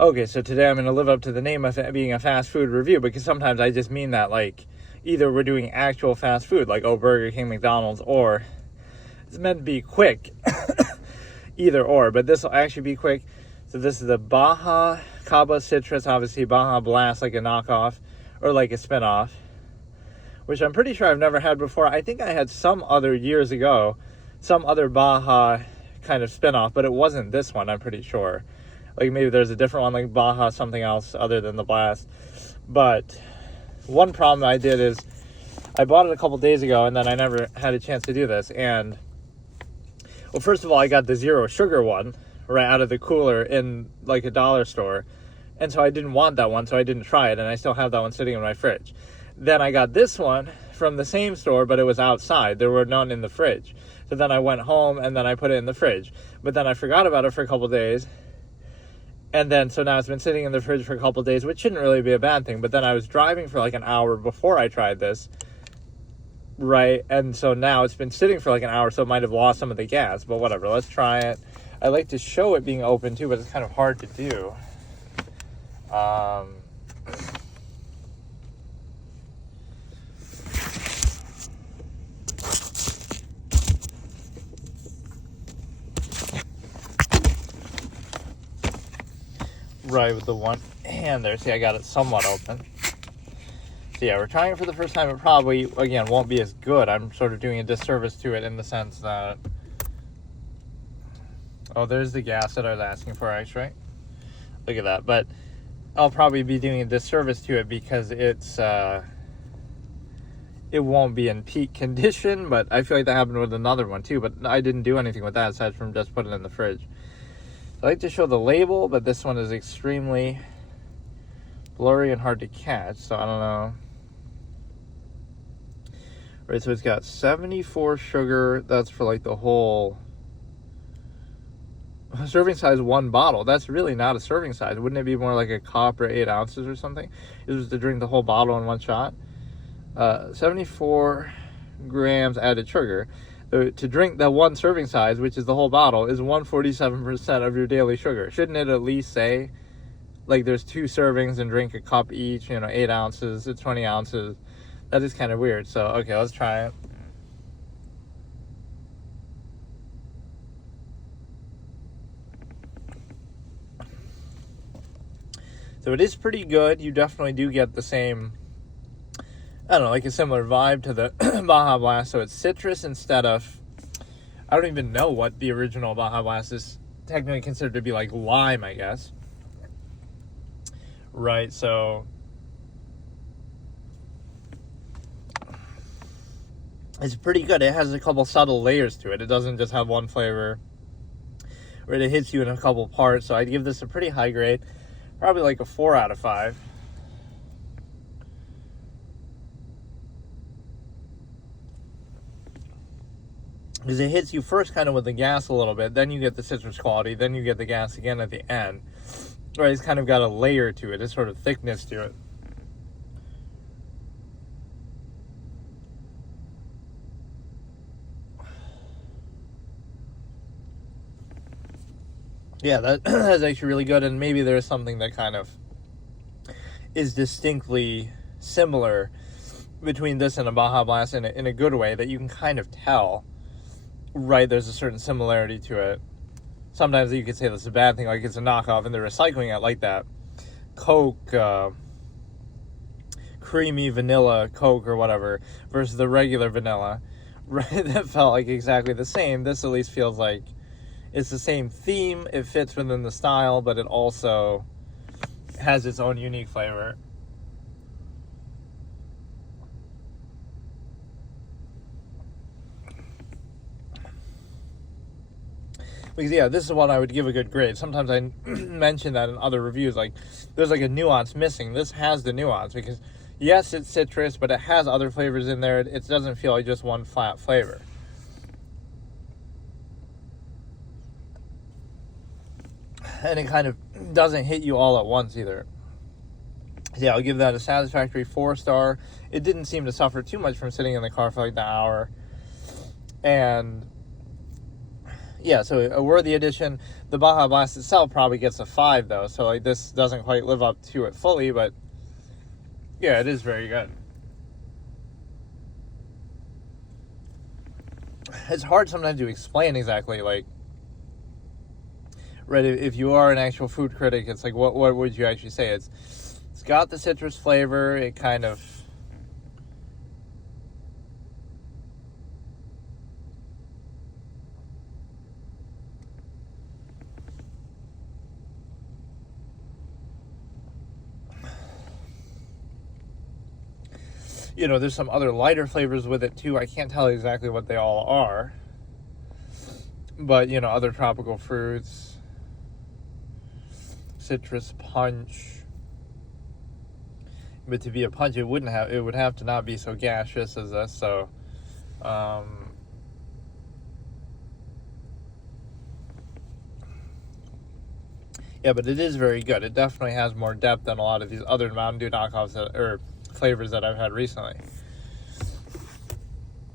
Okay, so today I'm going to live up to the name of it being a fast food review, because sometimes I just mean that, like, either we're doing actual fast food, like, Burger King, McDonald's, or it's meant to be quick. Either or, but this will actually be quick. So this is the Baja Cabo Citrus, obviously Baja Blast, like a knockoff, or like a spinoff, which I'm pretty sure I've never had before. I think I had some other years ago, some other Baja kind of spinoff, but it wasn't this one, I'm pretty sure. Like maybe there's a different one, like Baja something else other than the Blast. But one problem I did is I bought it a couple days ago, and then I never had a chance to do this. And, well, first of all, I got the zero sugar one right out of the cooler in like a dollar store. And so I didn't want that one, so I didn't try it. And I still have that one sitting in my fridge. Then I got this one from the same store, but it was outside. There were none in the fridge. So then I went home, and then I put it in the fridge. But then I forgot about it for a couple days. And then, so now it's been sitting in the fridge for a couple days, which shouldn't really be a bad thing. But then I was driving for like an hour before I tried this, right? And so now it's been sitting for like an hour, so it might have lost some of the gas. But whatever, let's try it. I like to show it being open too, but it's kind of hard to do. Right, with the one hand there. See, I got it somewhat open. So yeah, we're trying it for the first time. It probably, again, won't be as good. I'm sort of doing a disservice to it in the sense that... Oh, there's the gas that I was asking for, actually. Look at that. But I'll probably be doing a disservice to it because it's... it won't be in peak condition, but I feel like that happened with another one too. But I didn't do anything with that aside from just putting it in the fridge. I like to show the label, but this one is extremely blurry and hard to catch, so I don't know. Right, so it's got 74 sugar. That's for like the whole serving size, one bottle. That's really not a serving size. Wouldn't it be more like a cup or 8 ounces or something? It was to drink the whole bottle in one shot. 74 grams added sugar. To drink that one serving size, which is the whole bottle, is 147% of your daily sugar. Shouldn't it at least say, like, there's 2 servings and drink a cup each, 8 ounces, it's 20 ounces. That is kind of weird. So, okay, let's try it. So it is pretty good. You definitely do get the same... I don't know, like a similar vibe to the Baja Blast. So it's citrus instead of... I don't even know what the original Baja Blast is technically considered to be, like lime, I guess. Right, so... it's pretty good. It has a couple subtle layers to it. It doesn't just have one flavor. Right, it hits you in a couple parts. So I'd give this a pretty high grade. Probably like a 4 out of 5. Because it hits you first kind of with the gas a little bit, then you get the citrus quality, then you get the gas again at the end. Right, it's kind of got a layer to it, a sort of thickness to it. Yeah, that's actually really good, and maybe there's something that kind of is distinctly similar between this and a Baja Blast in a good way that you can kind of tell. Right, there's a certain similarity to it. Sometimes you could say that's a bad thing, like it's a knockoff and they're recycling it, like that Coke, creamy vanilla Coke or whatever, versus the regular vanilla, right, that felt like exactly the same. This at least feels like it's the same theme, it fits within the style, but it also has its own unique flavor. Because, yeah, this is what I would give a good grade. Sometimes I mention that in other reviews, like, there's like a nuance missing. This has the nuance because, yes, it's citrus, but it has other flavors in there. It doesn't feel like just one flat flavor. And it kind of doesn't hit you all at once either. Yeah, I'll give that a satisfactory 4-star. It didn't seem to suffer too much from sitting in the car for like the hour. And yeah, so a worthy addition. The Baja Blast itself probably gets a 5 though, so like this doesn't quite live up to it fully, but yeah, it is very good. It's hard sometimes to explain exactly, like, right, if you are an actual food critic, it's like, what would you actually say? It's got the citrus flavor, it kind of, there's some other lighter flavors with it too. I can't tell exactly what they all are, but other tropical fruits, citrus punch. But to be a punch, it would have to not be so gaseous as this. So, yeah, but it is very good. It definitely has more depth than a lot of these other Mountain Dew knockoffs or flavors that I've had recently.